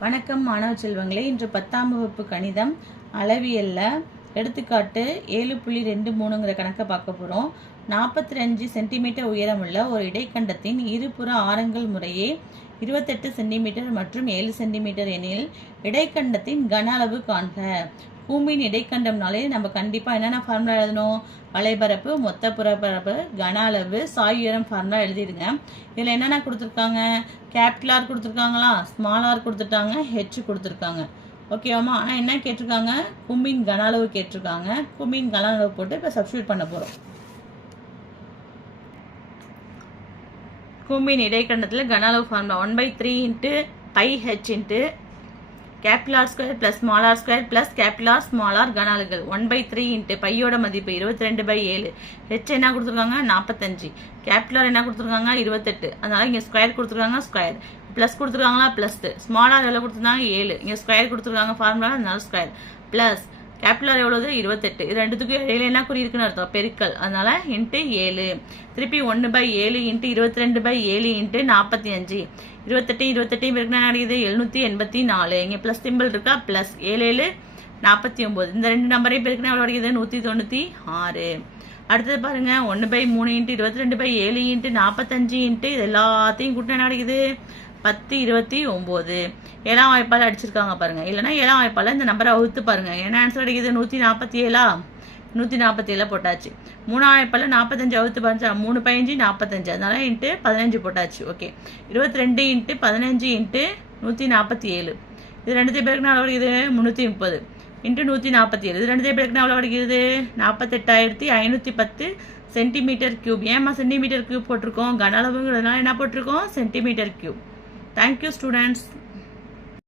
வணக்கம் மாணவ செல்வங்களே. இன்று பத்தாம் வகுப்பு கணிதம் அளவியல்ல. எடுத்துக்காட்டு ஏழு புள்ளி ரெண்டு மூணுங்கிற கணக்கை பார்க்க போகிறோம் நாற்பத்தி ரெஞ்சு சென்டிமீட்டர் உயரமுள்ள ஒரு இடைக்கண்டத்தின் இருபுற ஆரங்கள் முறையே இருபத்தெட்டு சென்டிமீட்டர் மற்றும் ஏழு சென்டிமீட்டர் எனில் இடைக்கண்டத்தின் கன அளவு காண்க. பூமியின் இடைக்கண்டம்னாலே நம்ம கண்டிப்பாக என்னென்ன ஃபார்முலா எழுதணும்? வலைபரப்பு மொத்த புறப்பரப்பு கன அளவு சாய் உயரம் ஃபார்முலா எழுதிடுங்க. இதில் என்னென்ன கொடுத்துருக்காங்க? கேபிட்டல் ஆர் கொடுத்துருக்காங்களா? ஸ்மால் ஆர் கொடுத்துட்டாங்க ஹெச் கொடுத்துருக்காங்க. ஓகேவாம்மா ஆனால் என்ன கேட்டிருக்காங்க? கும்பின் கன அளவு கேட்டிருக்காங்க. கும்பின் கன அளவு போட்டு இப்போ சப்ஸ்டியூட் பண்ண போகிறோம் கும்பின் இடைக்கண்டத்தில் கன அளவு formula one by three into pi H into capital R square plus small R square plus capital R small R கனாலுகள் one by three into பையோட மதிப்பு இருபத்தி ரெண்டு பை ஏழு. ஹெச் என்ன கொடுத்துருக்காங்க? நாற்பத்தஞ்சு கேபிட்டல் ஆர் என்ன கொடுத்துருக்காங்க? இருபத்தெட்டு. அதனால இங்கே ஸ்கொயர் கொடுத்துருக்காங்க? ஸ்கொயர் ப்ளஸ் கொடுத்துருக்காங்களா? ப்ளஸ் ஸ்மால் ஆர் எவ்வளோ கொடுத்துருந்தாங்க? ஏழு. இங்கே ஸ்கொயர் கொடுத்துருக்காங்க ஃபார்முலா அதனால ஸ்கொயர் ப்ளஸ் கேபிட்டல் ஆர் எவ்வளவு இருபத்தெட்டு. இது ரெண்டுத்துக்கும் இடையில என்ன குறி இருக்குன்னு அர்த்தம்? பெருக்கல். அதனால இன்ட்டு ஏழு. திருப்பி ஒன்று பை ஏழு இன்ட்டு இருபத்தி ரெண்டு பை ஏழு இன்ட்டு நாற்பத்தி அஞ்சு இருபத்தெட்டு இருபத்தெட்டையும் பெருக்கினா கிடைக்குது எழுநூற்றி எண்பத்தி நாலு. இங்கே ப்ளஸ் சிம்பிள் இருக்கா? ப்ளஸ் ஏழு ஏழு நாற்பத்தி ஒம்பது இந்த ரெண்டு நம்பரையும் பெருக்கினா எவ்வளோ கிடைக்குது நூற்றி தொண்ணூற்றி ஆறு. அடுத்தது பாருங்க. ஒன்று பை மூணு இன்ட்டு இருபத்தி ரெண்டு பை ஏழு இன்ட்டு நாற்பத்தஞ்சு இன்ட்டு இது எல்லாத்தையும் கூட்டினா என்ன கிடைக்குது பத்து இருபத்தி ஒம்பது. ஏழாம் வாய்ப்பால் அடிச்சிருக்காங்க பாருங்கள் இல்லைன்னா ஏழாம் வாய்ப்பால் இந்த நம்பரை வகுத்து பாருங்க. என்ன ஆன்சர் கிடைக்குது நூற்றி நாற்பத்தி ஏழா? நூற்றி நாற்பத்தி ஏழில் போட்டாச்சு. மூணாம் வாய்ப்பால் நாற்பத்தஞ்சு வகுத்து பதினஞ்சா மூணு பதினஞ்சு நாற்பத்தஞ்சு அதனால இன்ட்டு பதினஞ்சு போட்டாச்சு. ஓகே இருபத்தி ரெண்டு இன்ட்டு பதினஞ்சு இன்ட்டு நூற்றி நாற்பத்தி ஏழு. இது ரெண்டுத்தையும் பேருக்கு எவ்வளோ கிடைக்குது முந்நூற்றி முப்பது. இன்ட்டு நூற்றி நாற்பத்தி ஏழு. இது ரெண்டுத்தையும் பேருக்கு எவ்வளோ கிடைக்குது நாற்பத்தெட்டாயிரத்தி ஐநூற்றி பத்து சென்டிமீட்டர் கியூப் ஏமா சென்டிமீட்டர் கியூப் போட்டிருக்கோம்? கன அளவுங்கிறதுனால என்ன போட்டிருக்கோம்? Centimetre cube Thank you students.